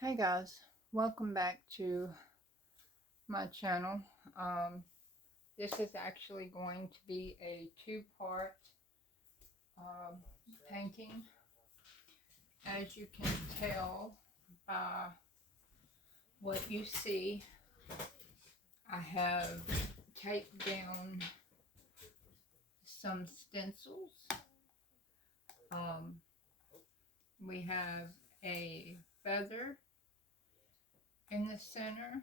Hey guys, welcome back to my channel. This is actually going to be a two-part um, painting. As you can tell by what you see, I have taped down some stencils. Um, we have a feather in the center,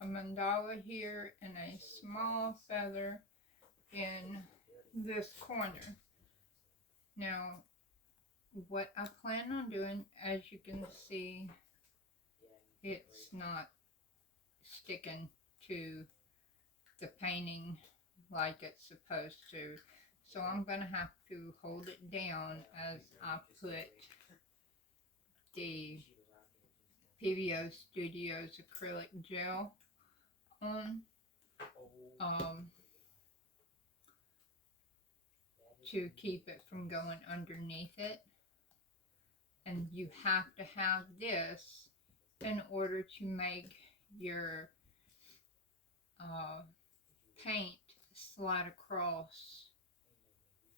a mandala here, and a small feather in this corner. Now, what I plan on doing, as you can see, it's not sticking to the painting like it's supposed to. So I'm going to have to hold it down as I put the PBO Studios acrylic gel on to keep it from going underneath it. And you have to have this in order to make your paint slide across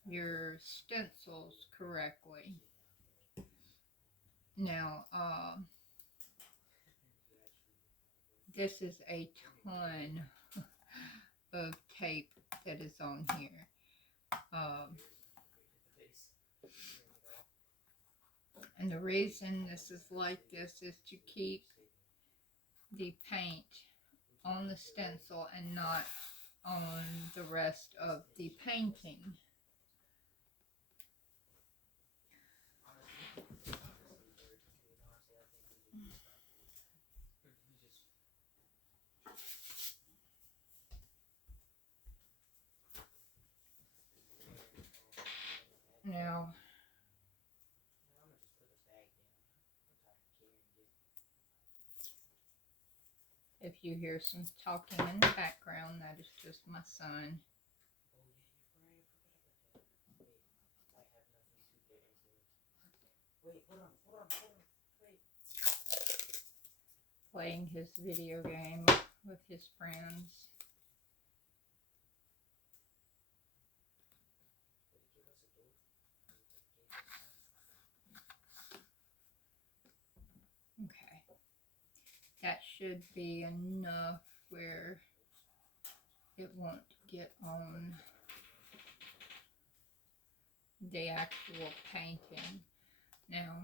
your stencils correctly. Now, this is a ton of tape that is on here. And the reason this is like this is to keep the paint on the stencil and not on the rest of the painting. Now, if you hear some talking in the background, that is just my son. Playing his video game with his friends. Okay, that should be enough where it won't get on the actual painting. Now,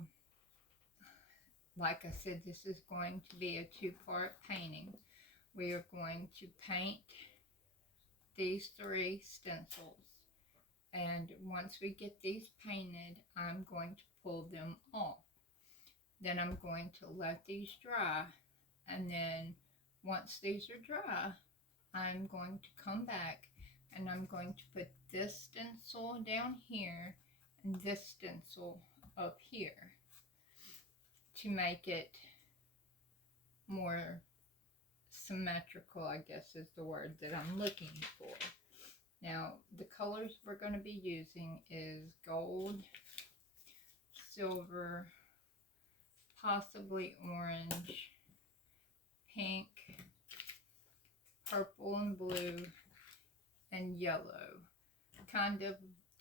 like I said, this is going to be a two-part painting. We are going to paint these three stencils, and once we get these painted, I'm going to pull them off. Then I'm going to let these dry, and then once these are dry, I'm going to come back and I'm going to put this stencil down here and this stencil up here to make it more symmetrical, I guess is the word that I'm looking for. Now, the colors we're going to be using is gold, silver, possibly orange, pink, purple and blue, and yellow, kind of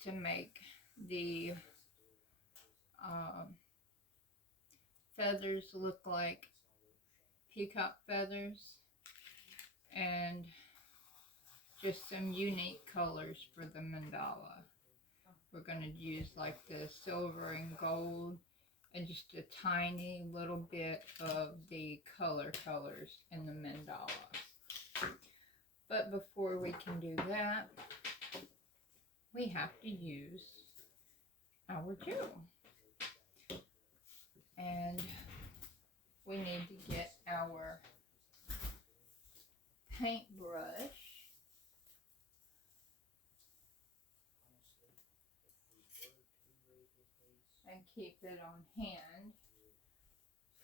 to make the feathers look like peacock feathers, and just some unique colors for the mandala. We're going to use like the silver and gold and just a tiny little bit of the colors in the mandala. But before we can do that, we have to use our gel. And we need to get our paintbrush and keep it on hand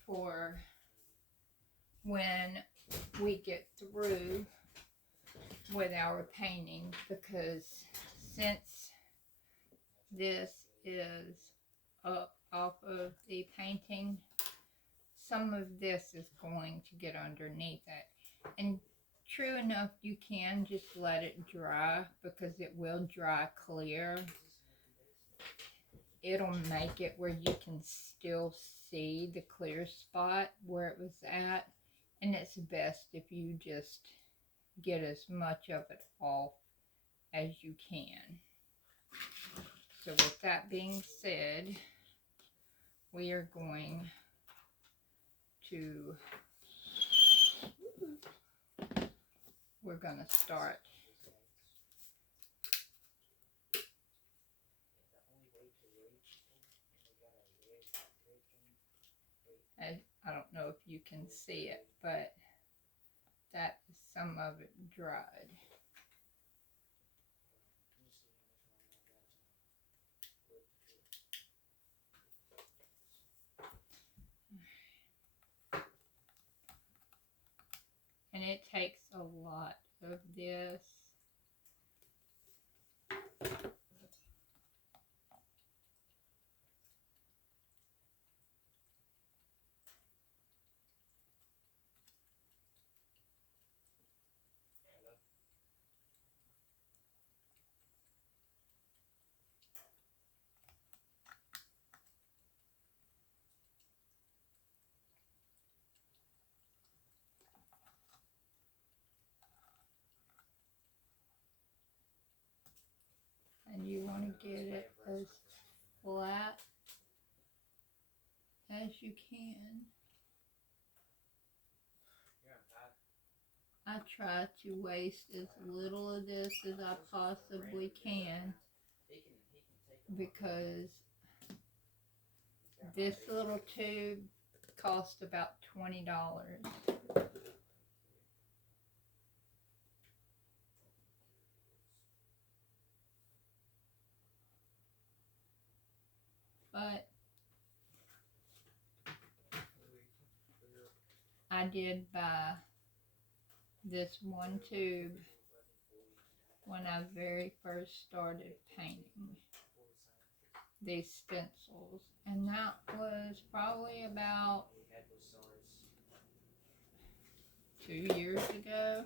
for when we get through with our painting, because since this is up off of the painting, some of this is going to get underneath it. And true enough, you can just let it dry because it will dry clear. It'll make it where you can still see the clear spot where it was at. And it's best if you just get as much of it off as you can. So with that being said, we are going to, start I don't know if you can see it, but that is some of it dried. And it takes a lot of this. And you want to get it as flat as you can. I try to waste as little of this as I possibly can because this little tube cost about $20. But I did buy this one tube when I very first started painting these stencils, and that was probably about 2 years ago.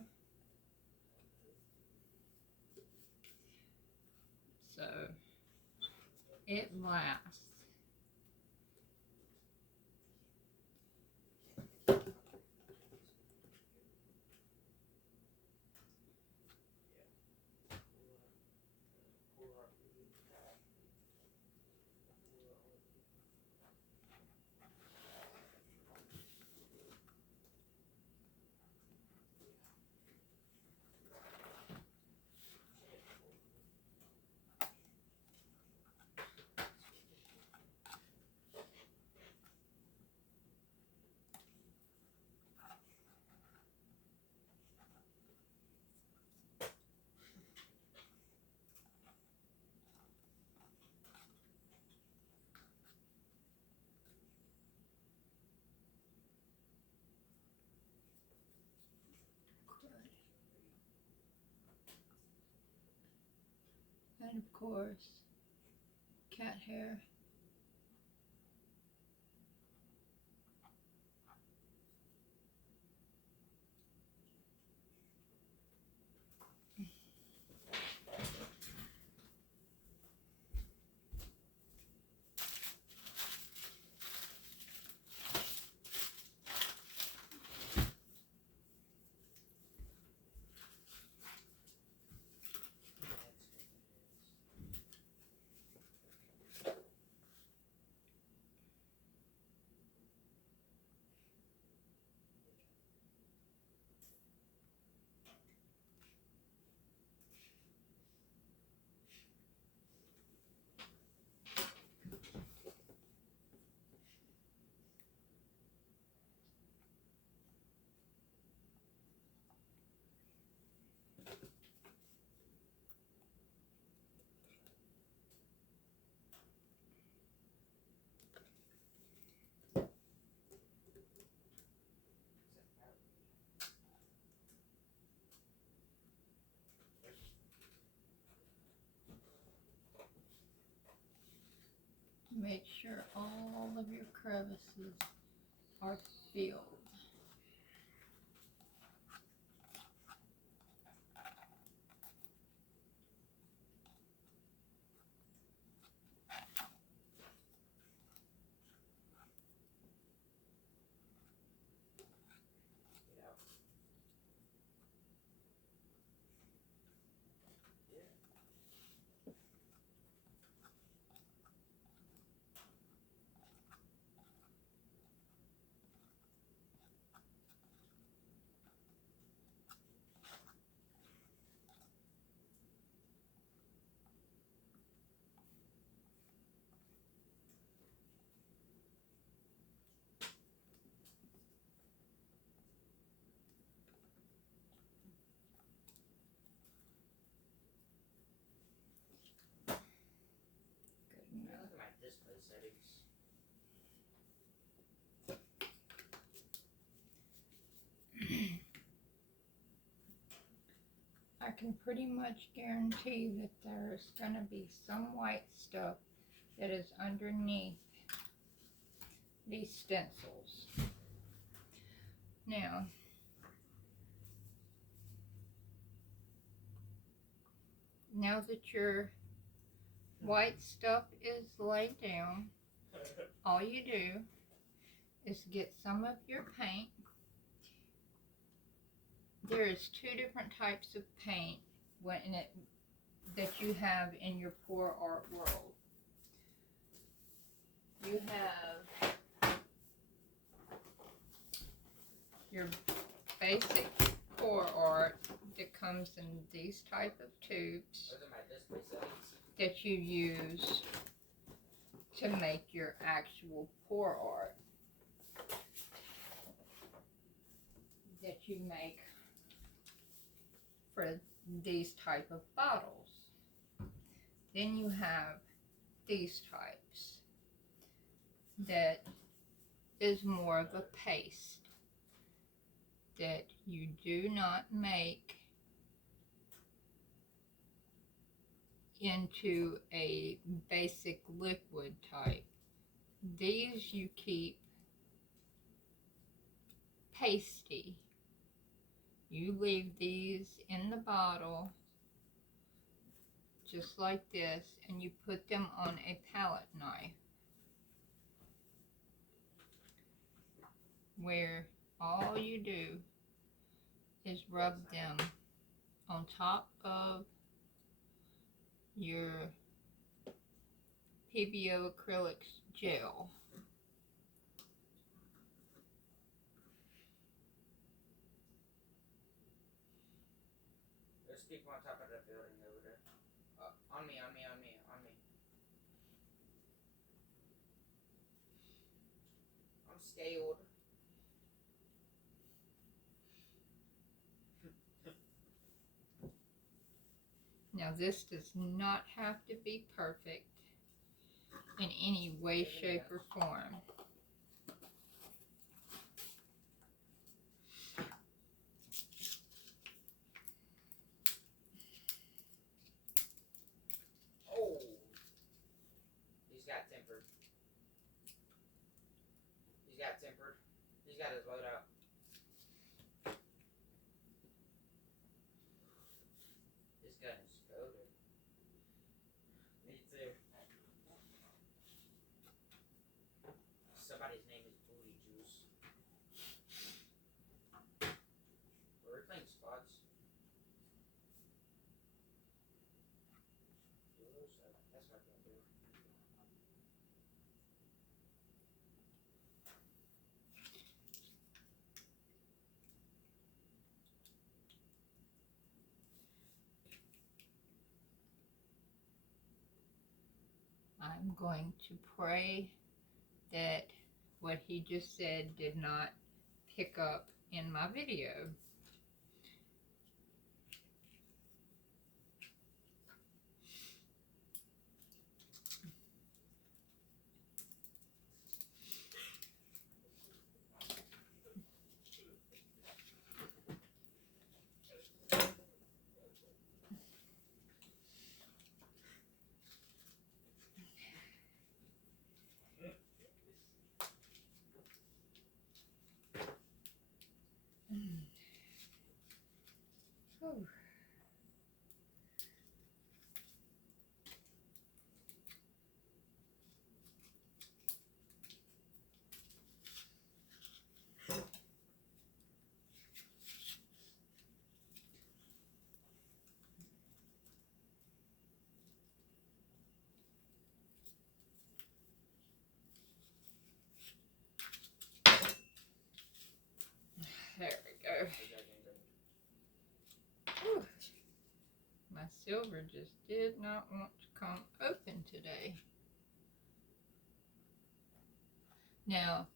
So it lasts. And of course, cat hair. Make sure all of your crevices are filled. Look at my display settings. I can pretty much guarantee that there's going to be some white stuff that is underneath these stencils. Now, that your white stuff is laid down, all you do is get some of your paint. There is two different types of paint that you have in your pour art world. You have your basic pour art that comes in these type of tubes Those are my display settings. that you use to make your actual pour art that you make for these type of bottles. Then you have these types that is more of a paste that you do not make into a basic liquid type. These you keep pasty. You leave these in the bottle just like this, and you put them on a palette knife where all you do is rub them on top of your PBO acrylics gel. There's people on top of that building over there. On me. I'm scared. Now this does not have to be perfect in any way, shape, or form. Oh! He's got tempered. He's got his load out. This gun is goated. Me too. Somebody's name is Booty Juice. We're playing spots. That's what I can do. I'm going to pray that what he just said did not pick up in my video. There we go. Is that gangrene? Whew. My silver just did not want to come open today. Now,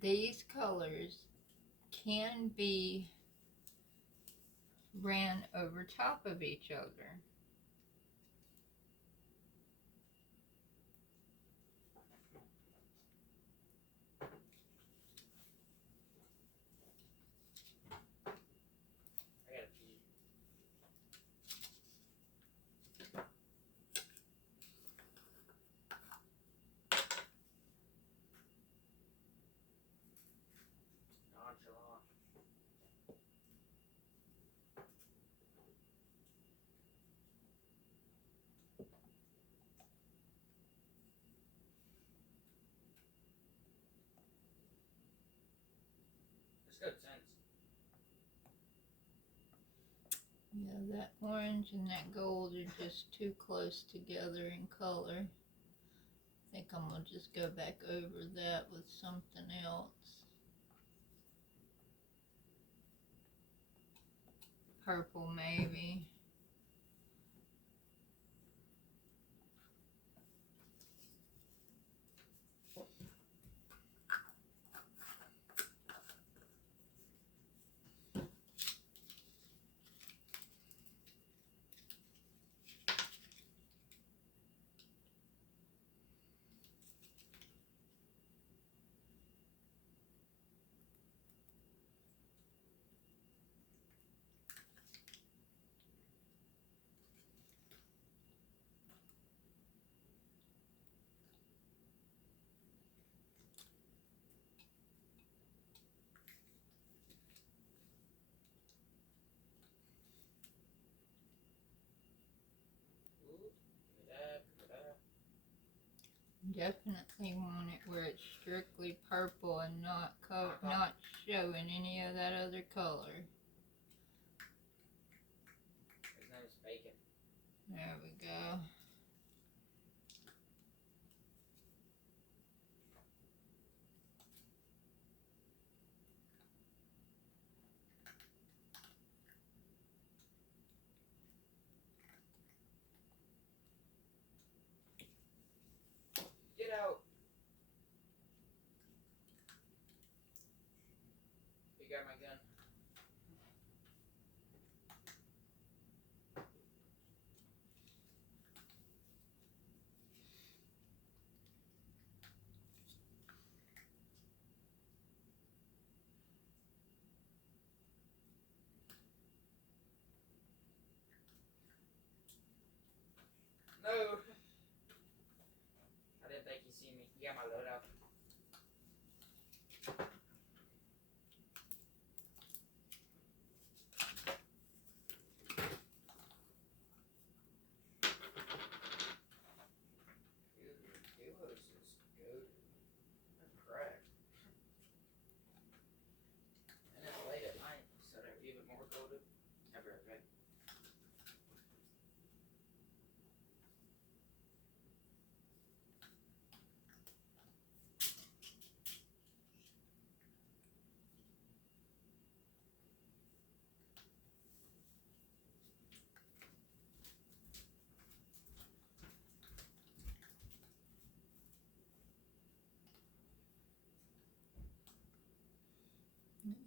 these colors can be ran over top of each other. I gotta pee. Nonchalant. It's good sense. Yeah, that orange and that gold are just too close together in color. I think I'm gonna just go back over that with something else. Purple maybe. Ooh, give me that, give me that. Definitely want it where it's strictly purple and not showing any of that other color. His name is Bacon. There we go. Get out. You got my gun. No. I didn't think you see me. You got my loadout. Kilos is good. I'm cracked. And it's late at night, so they're even more goaded. I'll be right back.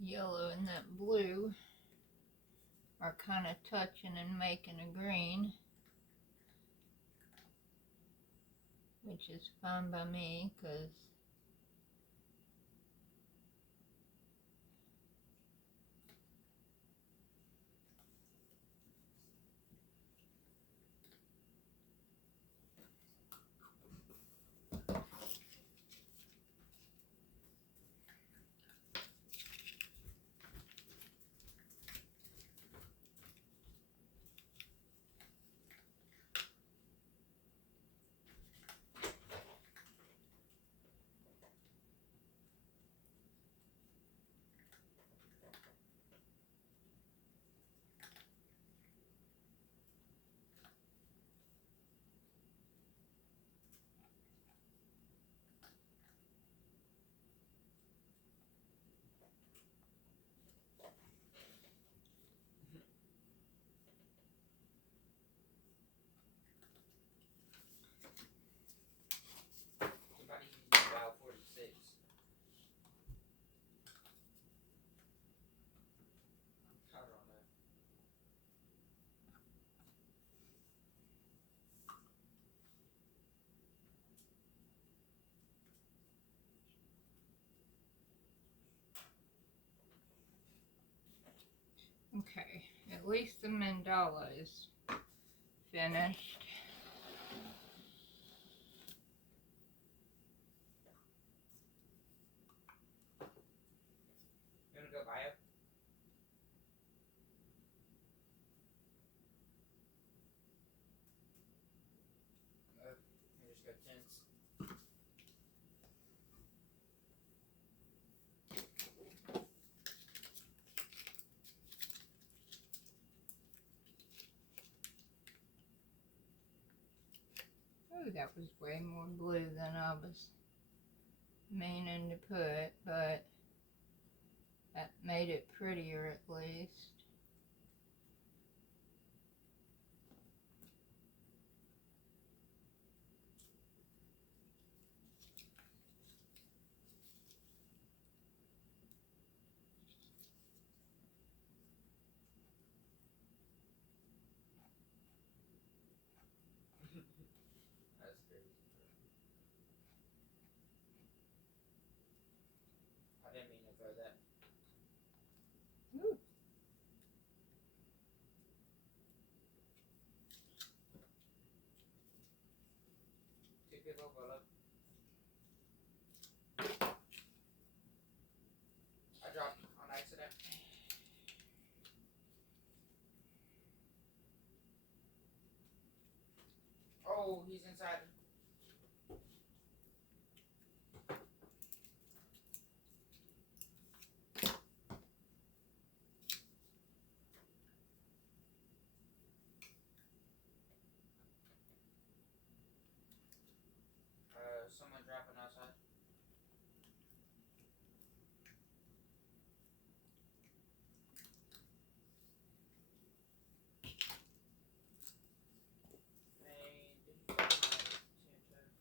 Yellow and that blue are kind of touching and making a green, which is fine by me because Okay, at least the mandala is finished. You wanna go buy it? You just go tints. Oh, that was way more blue than I was meaning to put, but that made it prettier at least. That's crazy. I didn't mean to throw that. Ooh. Two people pull up. I dropped on accident. Oh, he's inside. Someone dropping outside. Hey, did you get my TNT?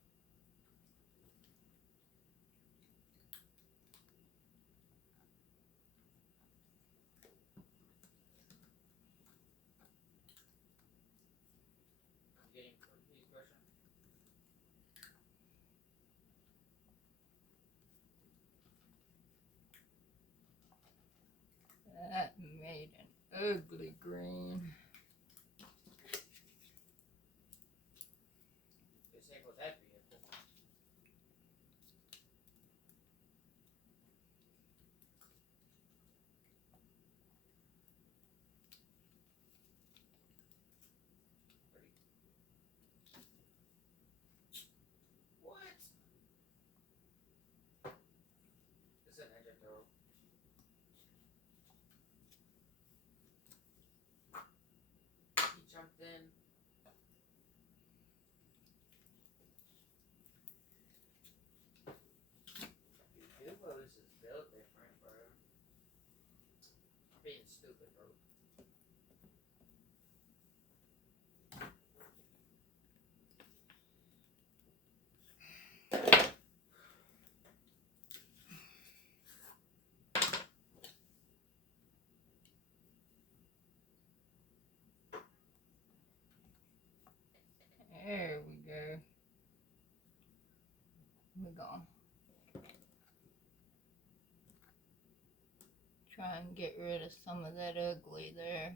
You getting his question? That made an ugly green. Disable that vehicle. What? This is an engine door. He jumped in. Dude, Dubos is built different, bro. I'm being stupid, bro. There we go. We're gonna try and get rid of some of that ugly there.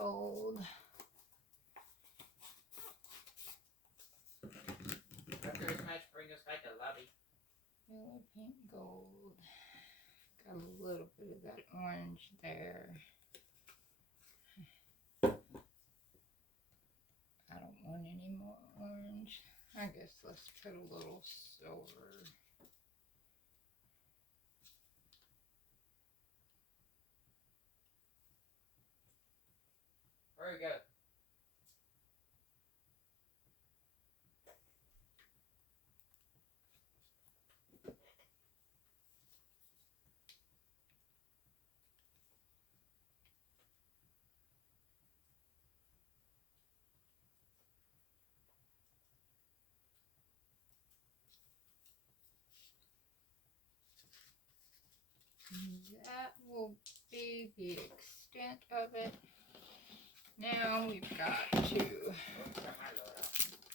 gold. After this match, bring us back to lobby. Yellow, pink, gold. Got a little bit of that orange there. I don't want any more orange. I guess let's put a little silver. There we go. That will be the extent of it. Now we've got to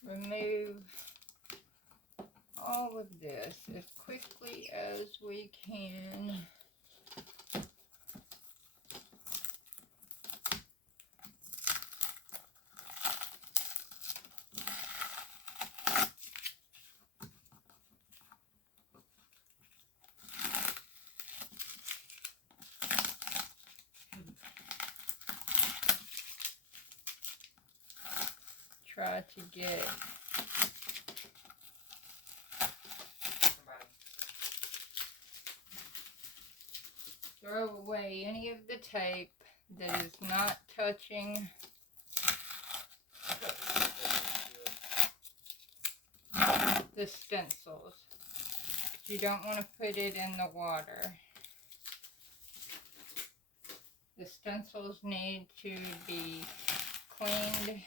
remove all of this as quickly as we can. Try to get throw away any of the tape that is not touching the stencils. You don't want to put it in the water. The stencils need to be cleaned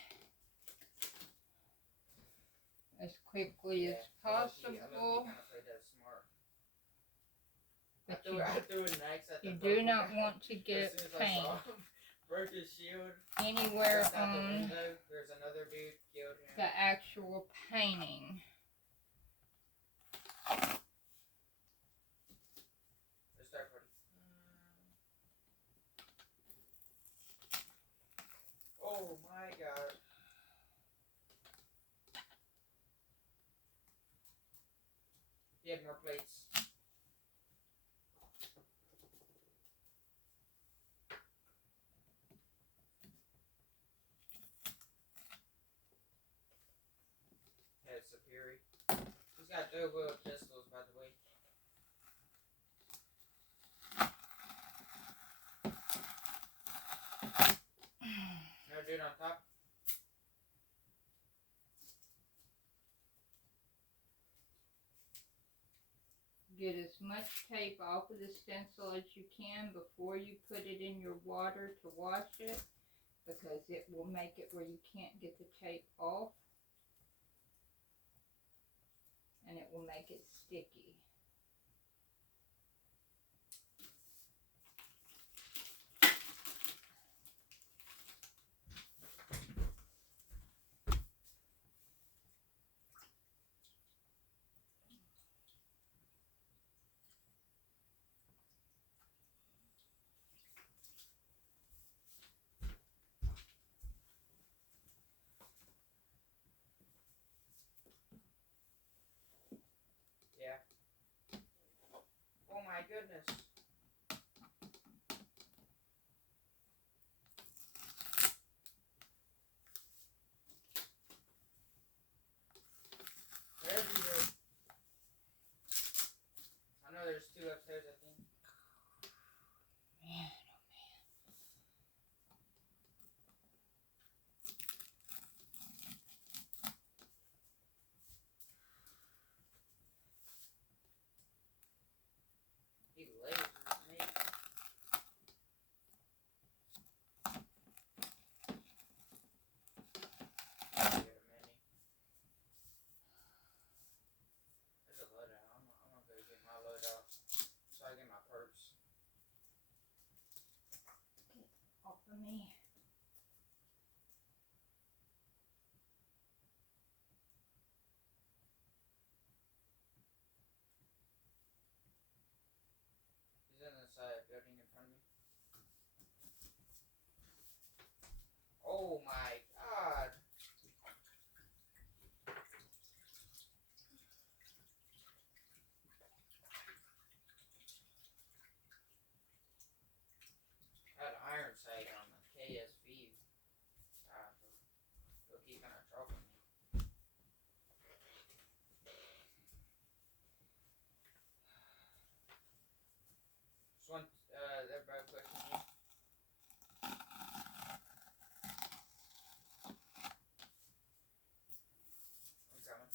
as quickly as possible. But you do not want to get paint anywhere on the actual painting. Oh my god. He had more plates. Had Superi. He's got double wheel pistols, by the way. No dude on top. Get as much tape off of the stencil as you can before you put it in your water to wash it, because it will make it where you can't get the tape off, and it will make it sticky. Oh my goodness. They're everywhere. I know there's two upstairs, I think. Man, He lasers me. Get a mini. There's a loadout. I'm gonna go get my loadout so I get my perks. off of me. He's in this building in front of me. Oh my god. I had an iron sight on the KSV. God, they'll keep kind of dropping me. Just one, everybody question me. I'm coming.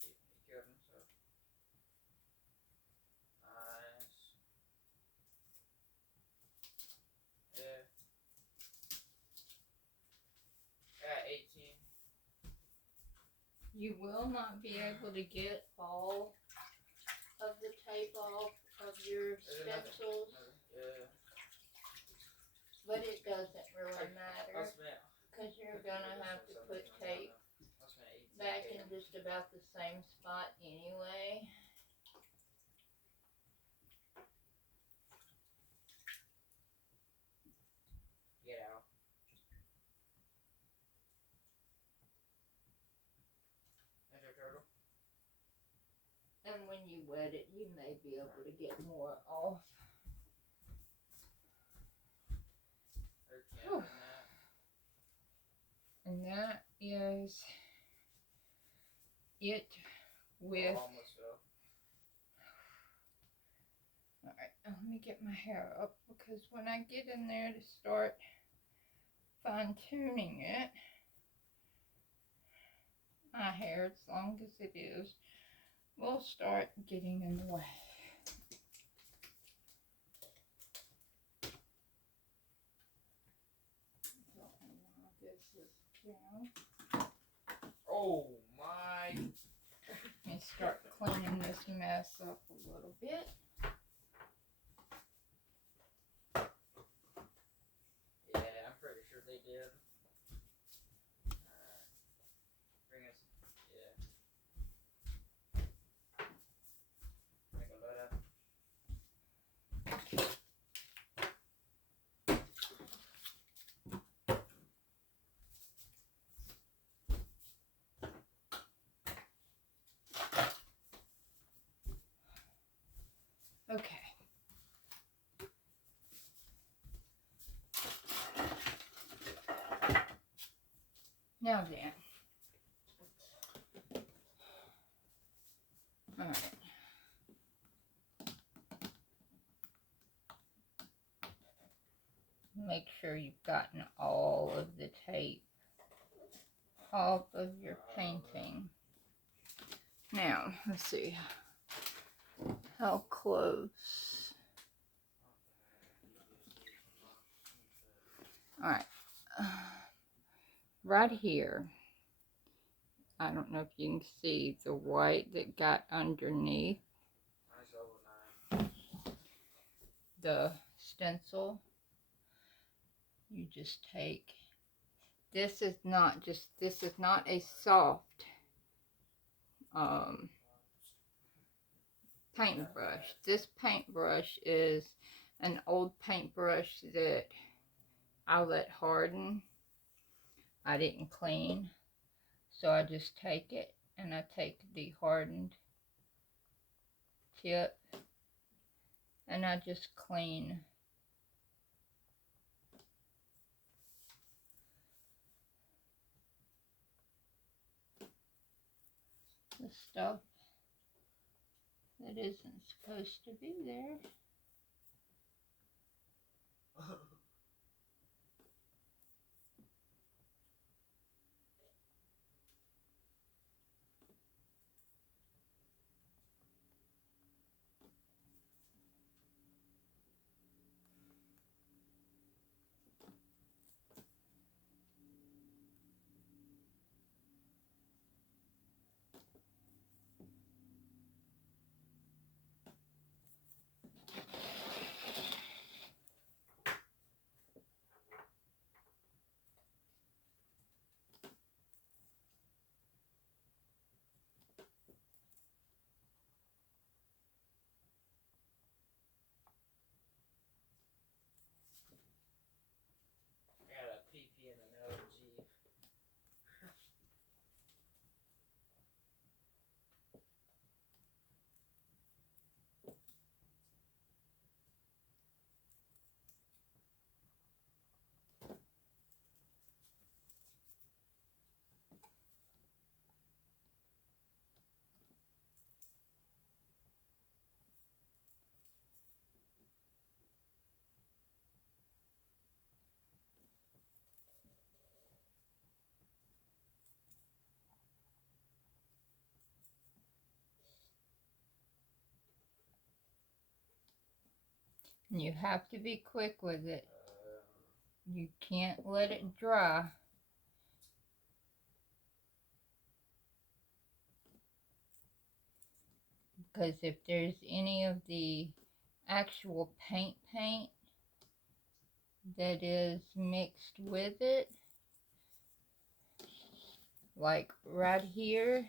He killed himself. Nice. Yeah. Got 18. You will not be able to get all of the tape off of your stencils, Yeah. but it doesn't really matter I spent. because you're gonna have to put tape back in just about the same spot anyway. Get out. Ninja Turtle. And when you wet it, you may be able to get more off. Whew. And that is it with. Almost fell. Alright, let me get my hair up because when I get in there to start fine tuning it, my hair, as long as it is, will start getting in the way. This is down. Oh my. Let me start cleaning this mess up a little bit. Yeah, I'm pretty sure they did. Bring us. Yeah. Make a load up. Okay. Now then. All right. Make sure you've gotten all of the tape off of your painting. Now, let's see how close. All right. Right here. I don't know if you can see the white that got underneath the stencil. You just take, this is not a soft paintbrush. This paintbrush is an old paintbrush that I let harden. I didn't clean. So I just take it and I take the hardened tip and I just clean the stuff that isn't supposed to be there. You have to be quick with it. You can't let it dry. Because if there's any of the actual paint that is mixed with it, like right here,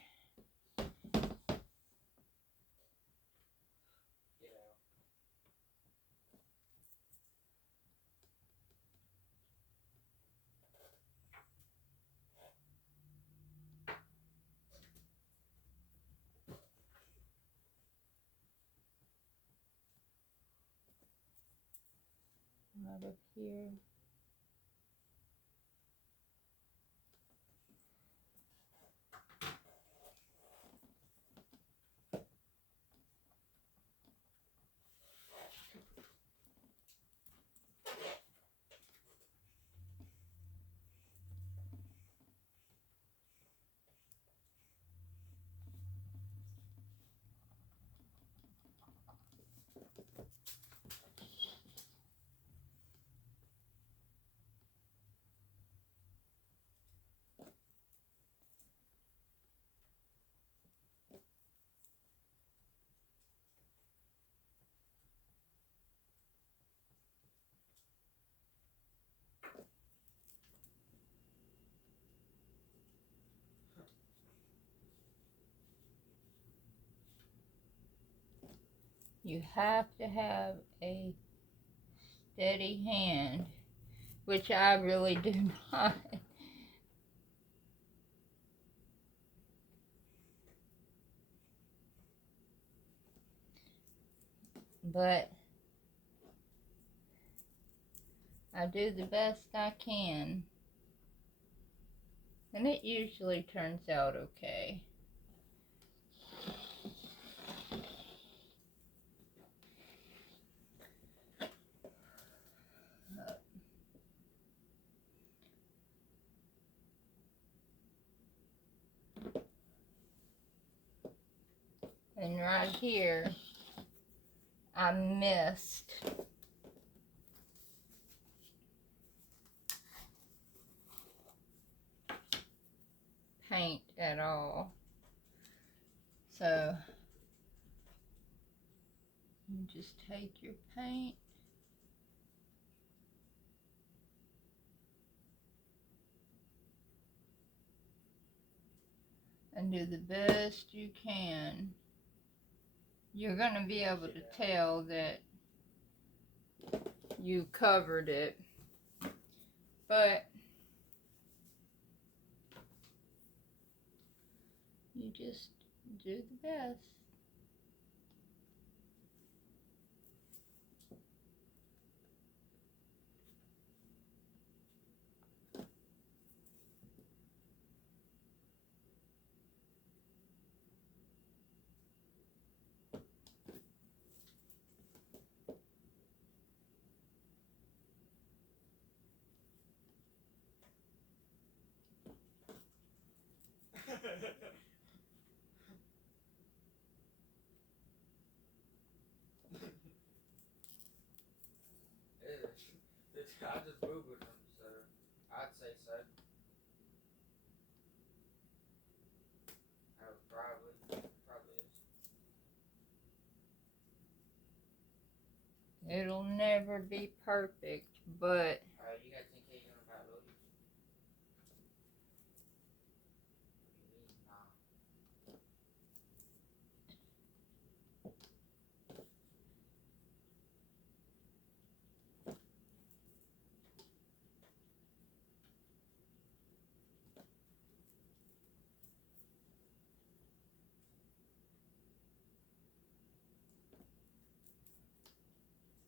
right up here. You have to have a steady hand, which I really do not. But I do the best I can, and it usually turns out okay. And right here, I missed paint at all. So you just take your paint and do the best you can. You're going to be able to tell that you covered it, but you just do the best. I just googled them, so I'd say so. I would probably is. It'll never be perfect, but You got 10K on about loaded? What do you mean, nah?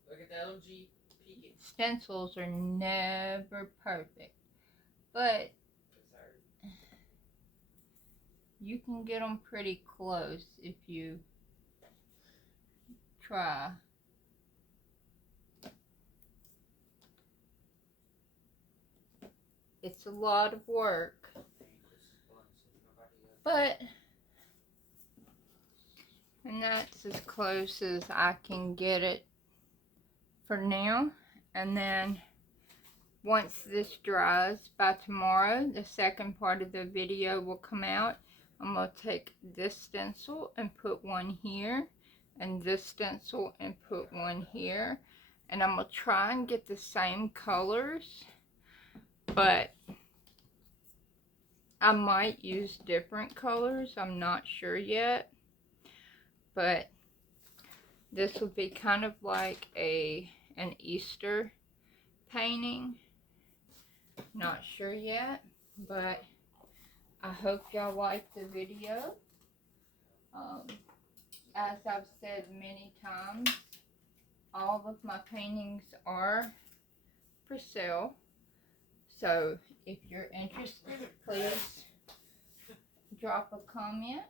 Look at the LMG Peacock. stencils are never perfect. But you can get them pretty close if you try. It's a lot of work, but and that's as close as I can get it for now. And then once this dries, by tomorrow, the second part of the video will come out. I'm going to take this stencil and put one here, and this stencil and put one here. And I'm going to try and get the same colors, but I might use different colors. I'm not sure yet. But this will be kind of like an Easter painting. Not sure yet, but I hope y'all liked the video. As I've said many times, all of my paintings are for sale. So if you're interested, please drop a comment.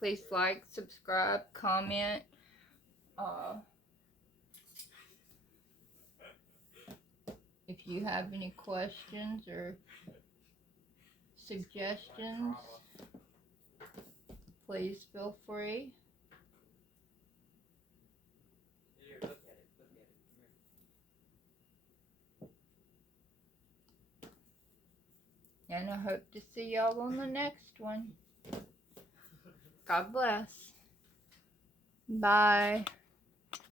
Please like, subscribe, comment. If you have any questions or suggestions, please feel free. Here, look at it. Look at it. And I hope to see y'all on the next one. God bless. Bye.